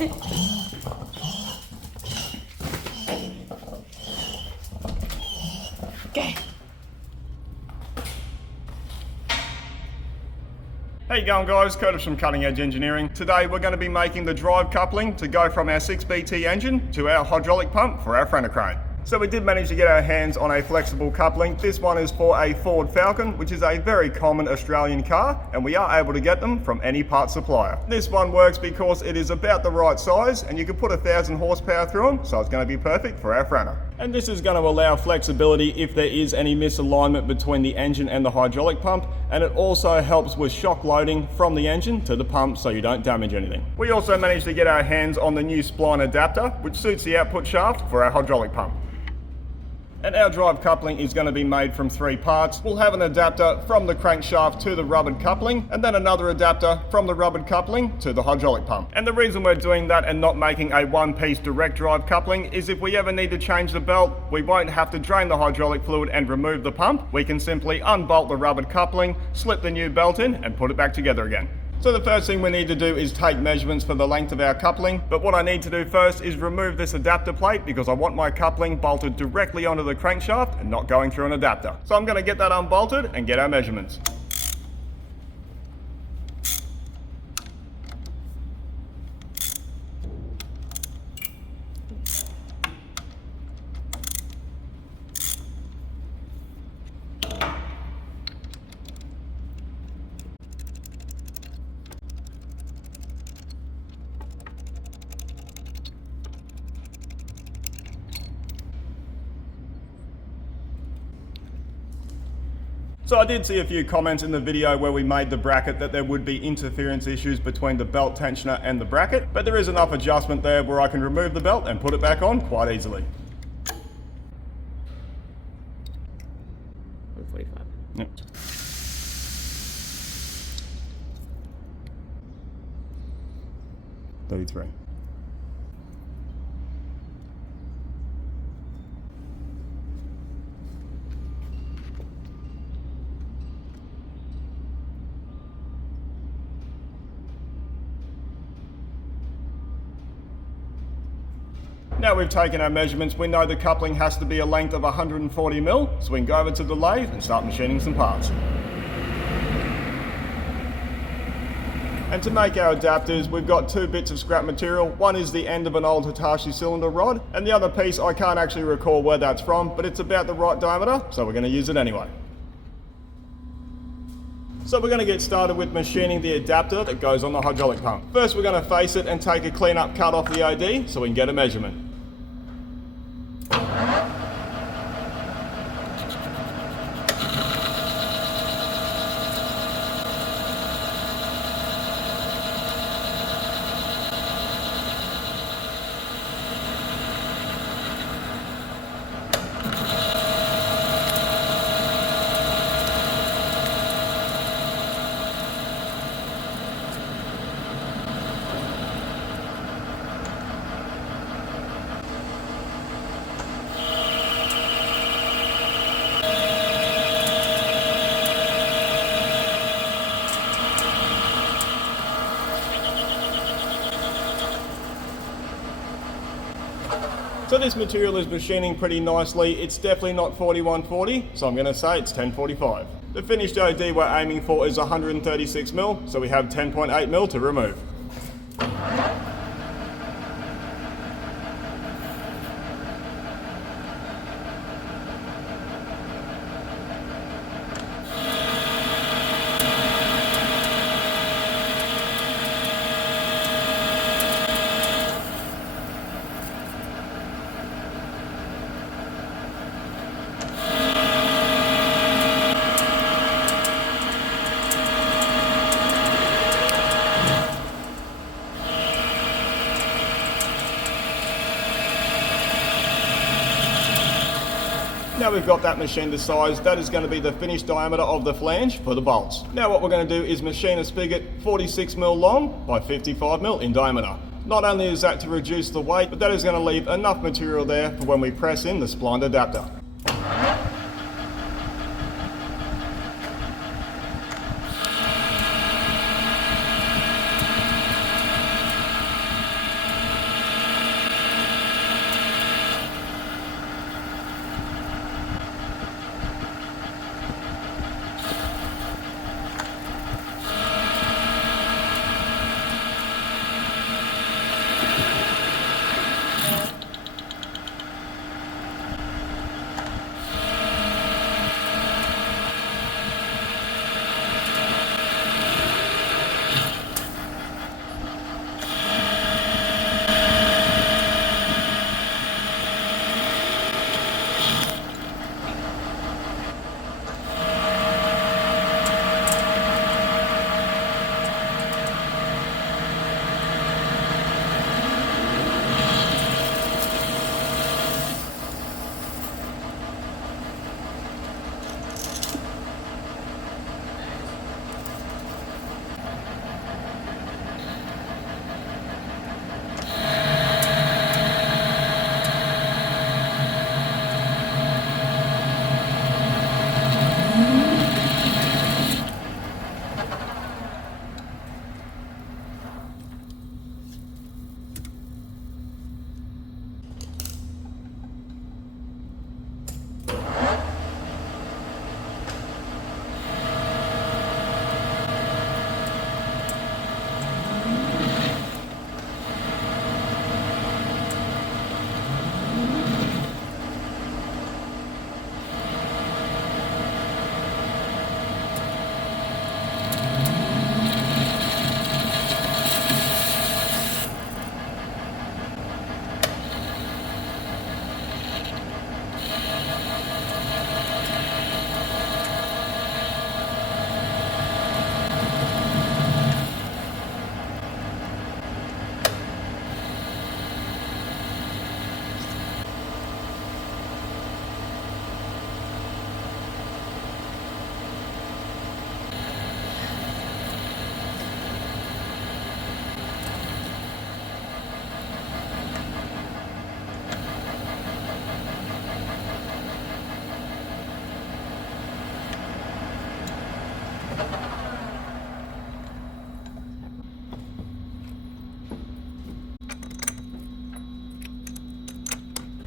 Okay. How you going, guys? Kurtis from Cutting Edge Engineering. Today we're going to be making the drive coupling to go from our 6BT engine to our hydraulic pump for our Franna crane. So we did manage to get our hands on a flexible coupling. This one is for a Ford Falcon, which is a very common Australian car, and we are able to get them from any part supplier. This one works because it is about the right size and you can put 1,000 horsepower through them, so it's going to be perfect for our Franna. And this is going to allow flexibility if there is any misalignment between the engine and the hydraulic pump, and it also helps with shock loading from the engine to the pump so you don't damage anything. We also managed to get our hands on the new spline adapter, which suits the output shaft for our hydraulic pump. And our drive coupling is going to be made from 3 parts. We'll have an adapter from the crankshaft to the rubbered coupling, and then another adapter from the rubbered coupling to the hydraulic pump. And the reason we're doing that and not making a one-piece direct drive coupling is if we ever need to change the belt, we won't have to drain the hydraulic fluid and remove the pump. We can simply unbolt the rubbered coupling, slip the new belt in, and put it back together again. So the first thing we need to do is take measurements for the length of our coupling, but what I need to do first is remove this adapter plate because I want my coupling bolted directly onto the crankshaft and not going through an adapter. So I'm going to get that unbolted and get our measurements. So I did see a few comments in the video where we made the bracket that there would be interference issues between the belt tensioner and the bracket, but there is enough adjustment there where I can remove the belt and put it back on quite easily. 145. Yep. $33. Now we've taken our measurements, we know the coupling has to be a length of 140 mil, so we can go over to the lathe and start machining some parts. And to make our adapters, we've got 2 bits of scrap material. One is the end of an old Hitachi cylinder rod, and the other piece I can't actually recall where that's from, but it's about the right diameter, so we're going to use it anyway. So we're going to get started with machining the adapter that goes on the hydraulic pump. First we're going to face it and take a clean up cut off the OD so we can get a measurement. So this material is machining pretty nicely. It's definitely not 4140, so I'm going to say it's 1045. The finished OD we're aiming for is 136 mil, so we have 10.8 mil to remove. Now we've got that machined to size, that is going to be the finished diameter of the flange for the bolts. Now what we're going to do is machine a spigot 46 mil long by 55 mil in diameter. Not only is that to reduce the weight, but that is going to leave enough material there for when we press in the spline adapter.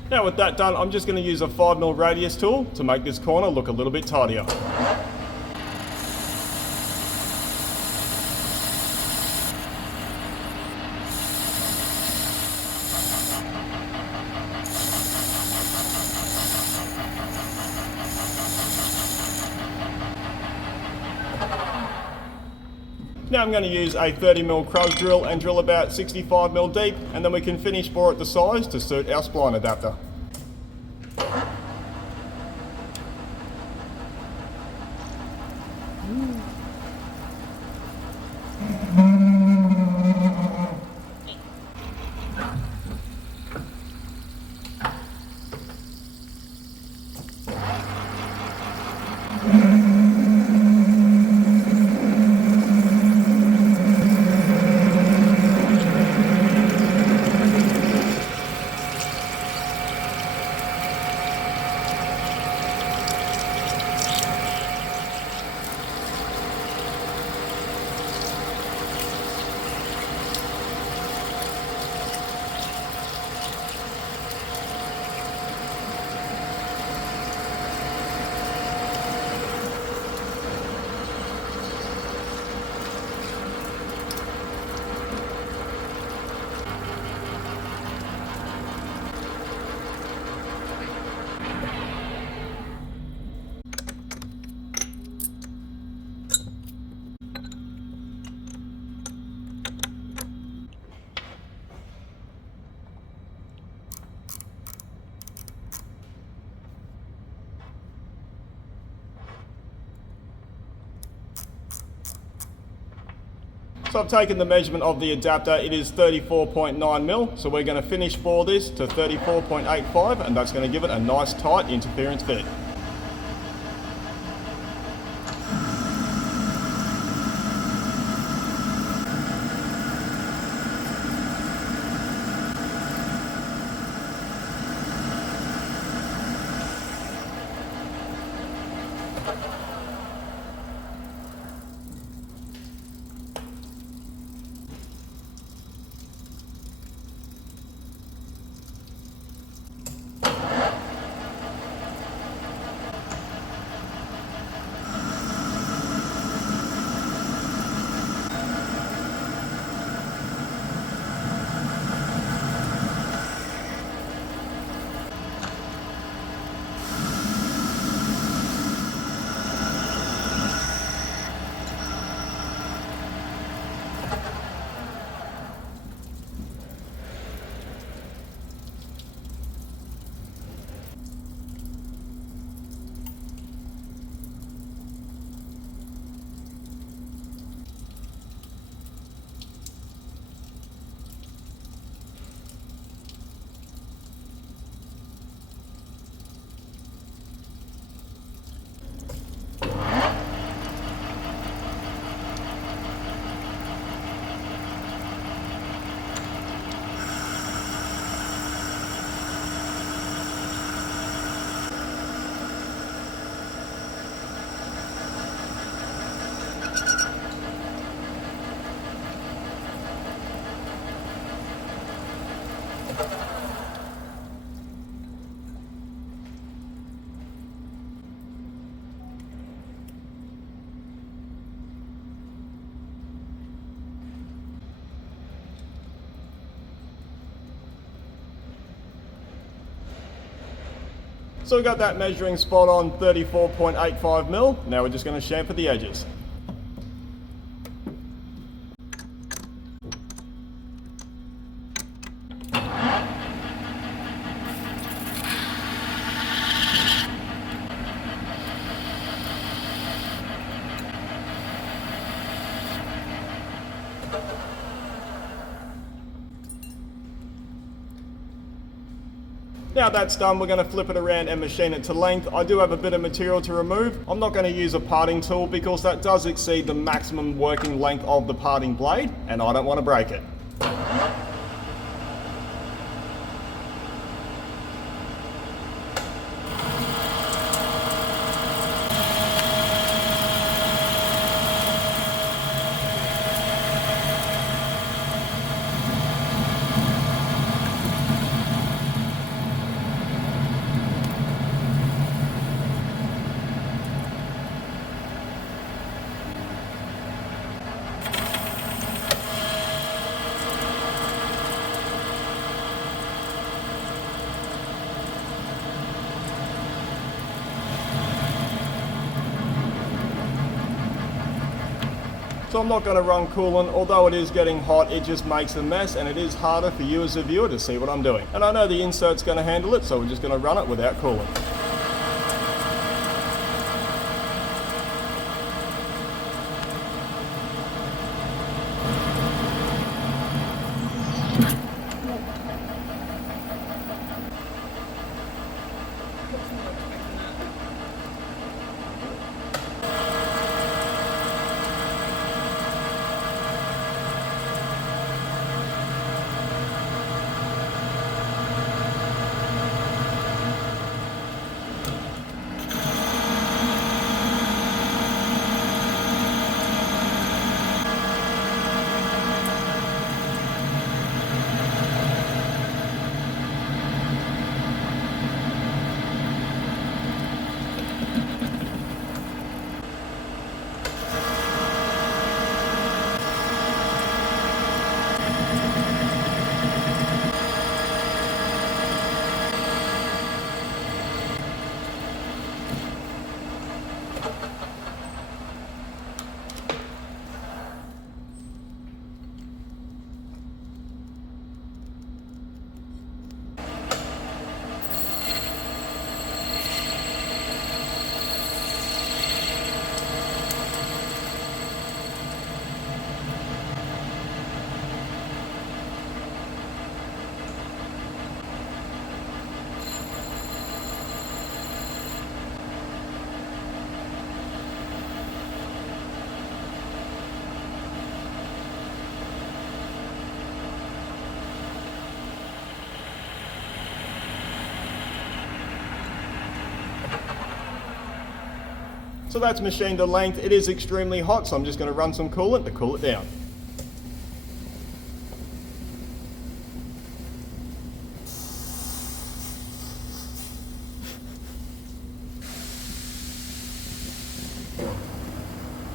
Now with that done, I'm just going to use a 5mm radius tool to make this corner look a little bit tidier. Now I'm going to use a 30mm cruz drill and drill about 65mm deep, and then we can finish bore at the size to suit our spline adapter. So I've taken the measurement of the adapter, it is 34.9mm, so we're going to finish bore this to 34.85, and that's going to give it a nice tight interference fit. So we got that measuring spot on 34.85mm. Now we're just going to chamfer the edges. Now that's done, we're going to flip it around and machine it to length. I do have a bit of material to remove. I'm not going to use a parting tool because that does exceed the maximum working length of the parting blade, and I don't want to break it. So I'm not going to run coolant. Although it is getting hot, it just makes a mess, and it is harder for you as a viewer to see what I'm doing. And I know the insert's going to handle it, so we're just going to run it without coolant. So that's machined to length. It is extremely hot, so I'm just going to run some coolant to cool it down.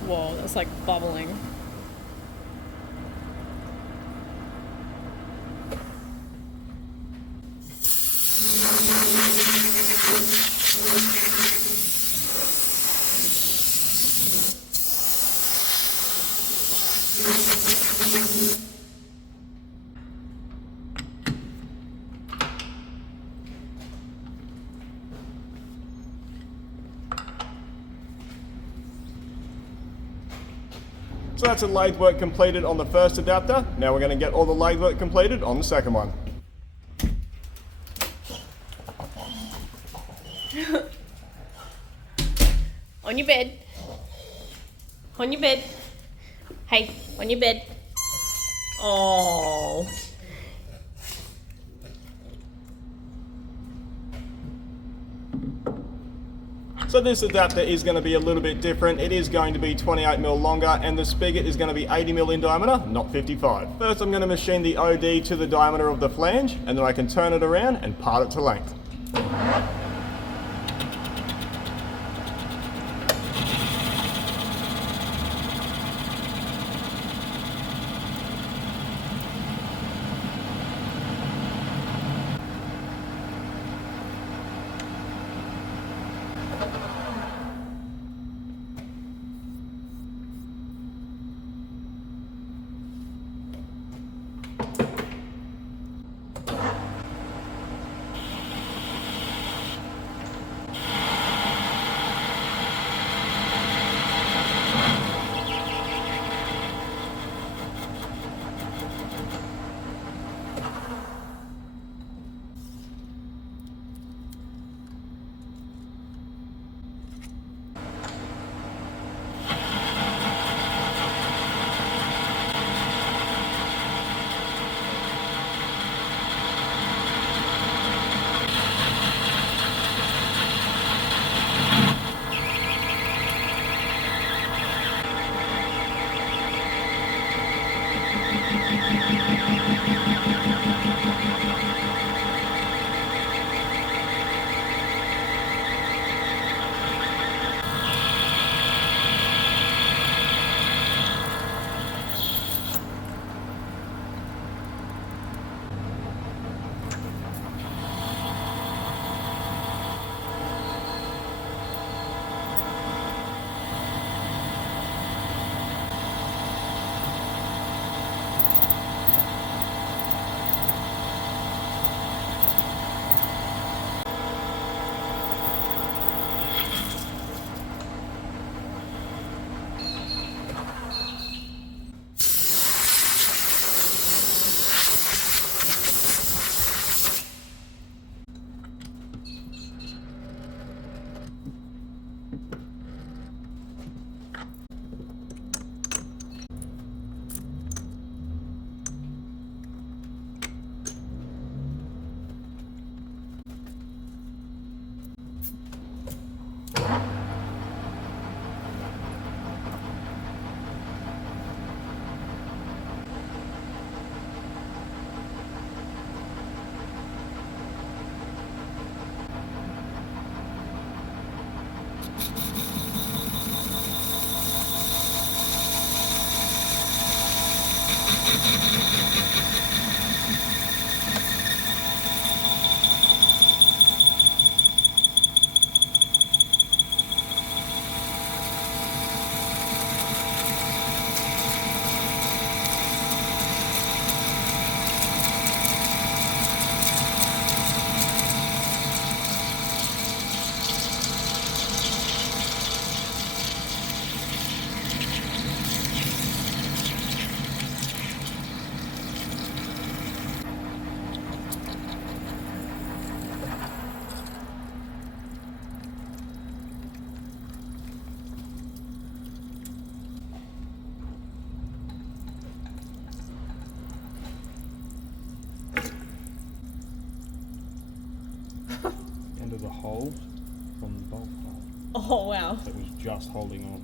Whoa, that's like bubbling. So that's a lathe work completed on the first adapter. Now we're going to get all the lathe work completed on the second one. On your bed. On your bed. Hey, on your bed. Oh. So this adapter is going to be a little bit different. It is going to be 28mm longer, and the spigot is going to be 80mm in diameter, not 55. First I'm going to machine the OD to the diameter of the flange, and then I can turn it around and part it to length. End of the hole from the bolt hole Oh wow. that was just holding on.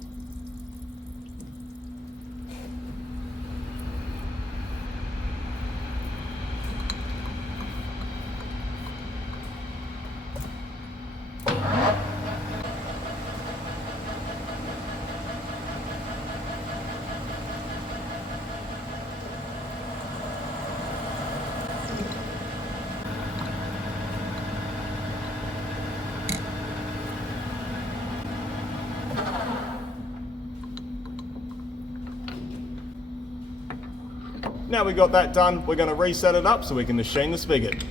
Now we got that done, we're going to reset it up so we can machine the spigot.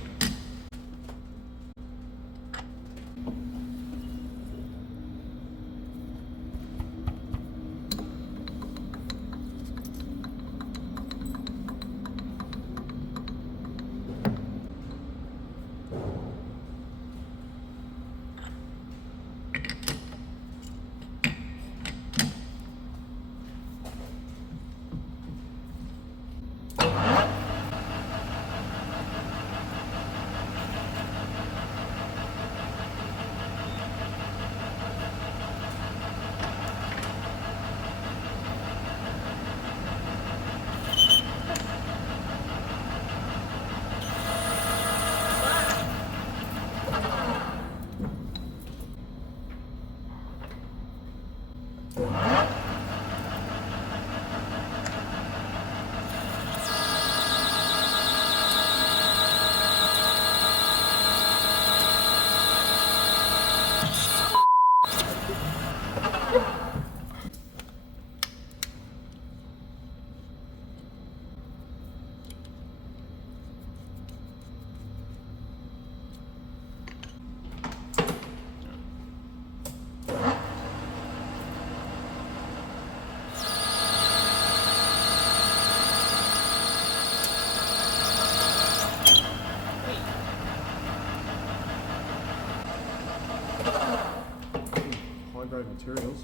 High-grade materials.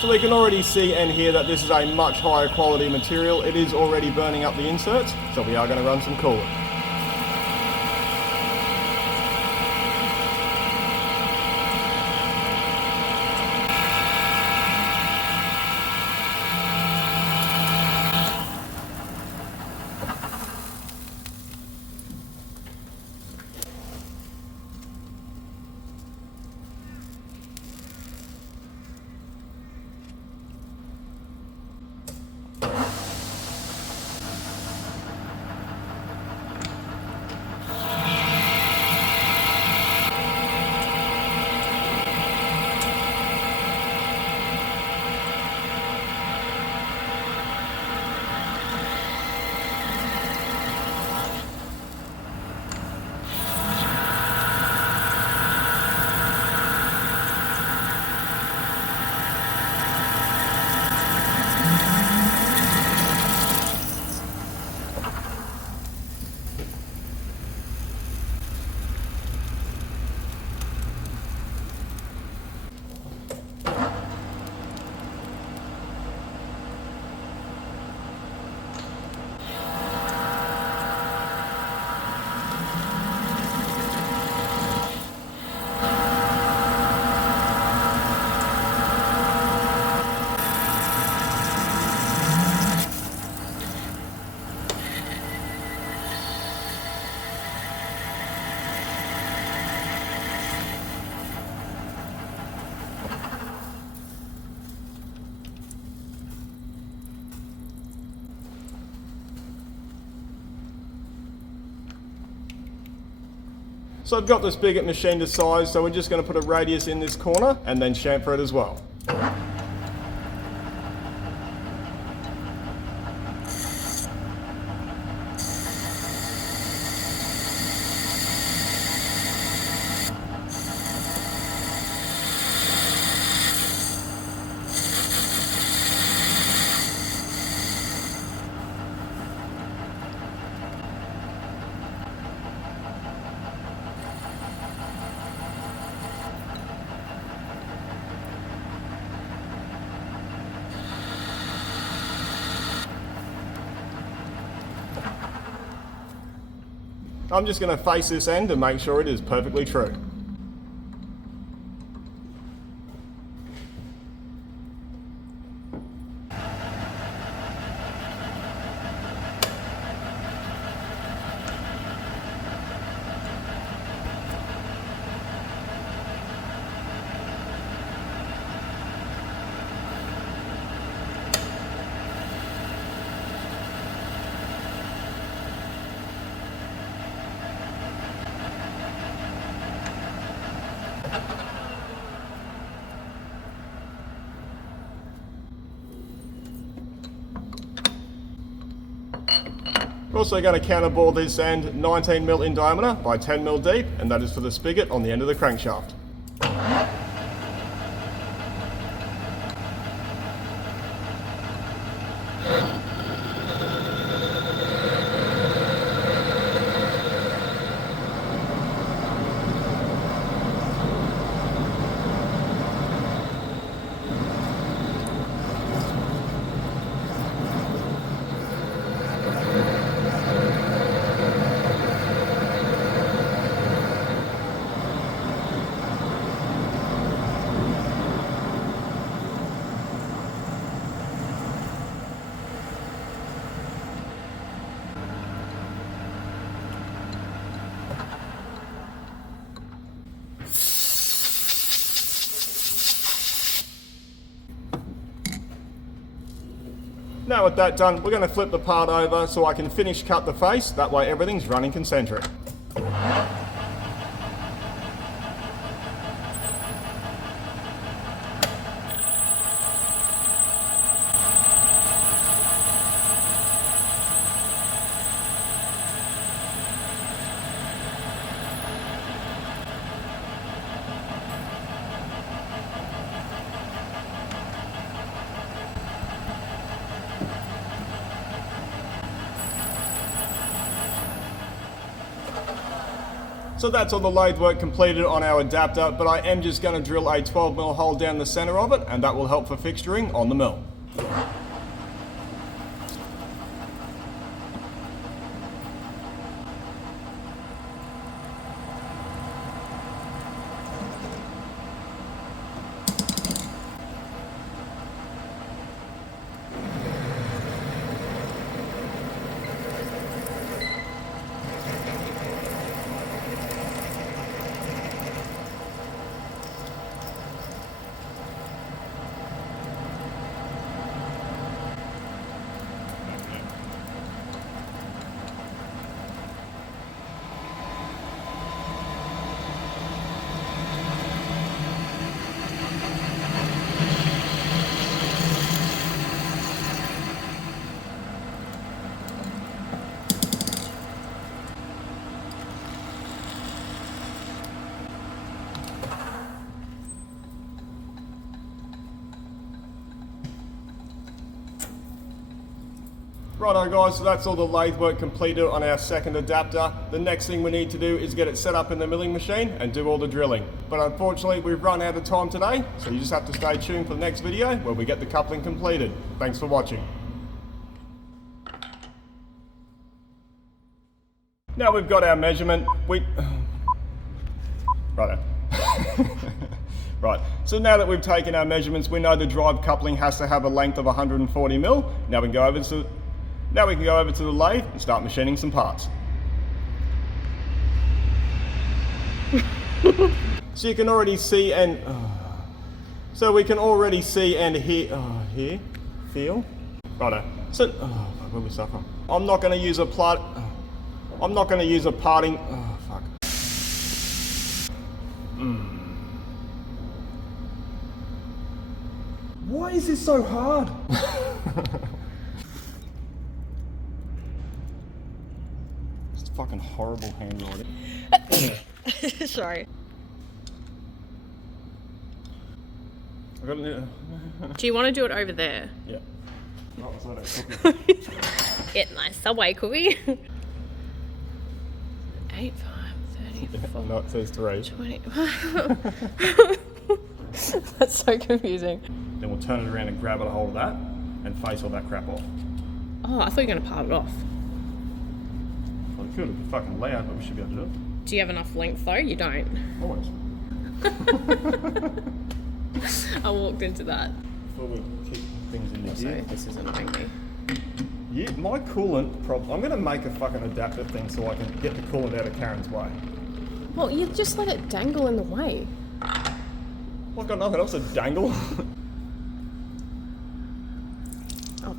So we can already see and hear that this is a much higher quality material. It is already burning up the inserts, so we are going to run some coolant. So I've got the spigot machined to size, so we're just going to put a radius in this corner and then chamfer it as well. I'm just going to face this end and make sure it is perfectly true. We're also going to counterbore this end 19mm in diameter by 10mm deep, and that is for the spigot on the end of the crankshaft. Now with that done, we're going to flip the part over so I can finish cut the face, that way everything's running concentric. So that's all the lathe work completed on our adapter, but I am just going to drill a 12mm hole down the center of it, and that will help for fixturing on the mill. Righto guys, so that's all the lathe work completed on our second adapter. The next thing we need to do is get it set up in the milling machine and do all the drilling. But unfortunately we've run out of time today, so you just have to stay tuned for the next video where we get the coupling completed. Thanks for watching. Now we've got our measurement, Righto. Right, so now that we've taken our measurements, we know the drive coupling has to have a length of 140mm. Now we can go over to the lathe and start machining some parts. So you can already see and so we can already see and hear, feel. Righto. So where we suffer. I'm not going to use a parting. is this so hard? It's fucking horrible handwriting. Sorry. I got it. Do you want to do it over there? Yeah. Not so that cookie. Get my subway cookie. 8, 5, 34, No, it says 3. 20. That's so confusing. Then we'll turn it around and grab a hold of that and face all that crap off. Oh, I thought you were going to part it off. Well, it could have been fucking loud, but we should be able to do it. Do you have enough length though? You don't. Always. I walked into that. Before we kick things into So gear. this is annoying me. Yeah, my coolant problem. I'm going to make a fucking adapter thing so I can get the coolant out of Karen's way. Well, you just let it dangle in the way. Well, I've got nothing else to dangle. Oh.